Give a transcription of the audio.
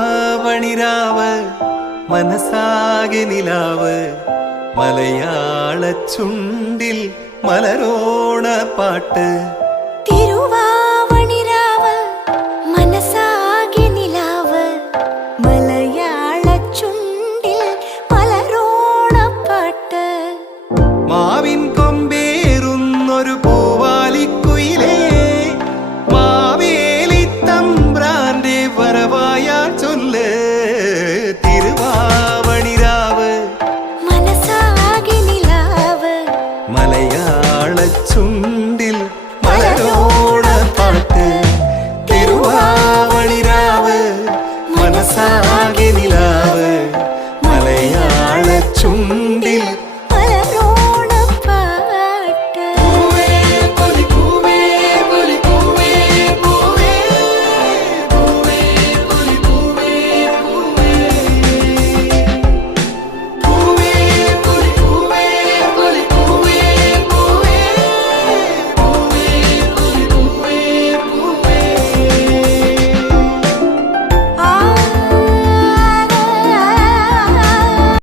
തിരുവാവണിരാവ് മനസാകെ നിലാവ് മലയാള ചുണ്ടിൽ മലരോണ പാട്ട്. തിരുവാവണിരാവ് മനസാകെ നിലാവ് മലയാള ചുണ്ടിൽ മലരോണ പാട്ട്. മാവിൻ കൊമ്പേറുന്നൊരു പൂവാലിക്കുയിലേ മാവേലി തമ്പ്രാന്റെ വരവായാൽ ചൊല്ല്. തിരുവാവണിരാവ് മനസാകെ നിലാവ് മലയാള ചുണ്ടിൽ മലരോണ പാട്ട്. തിരുവാവണിരാവ് മനസാകെ നിലാവ് മലയാള ചുണ്ടിൽ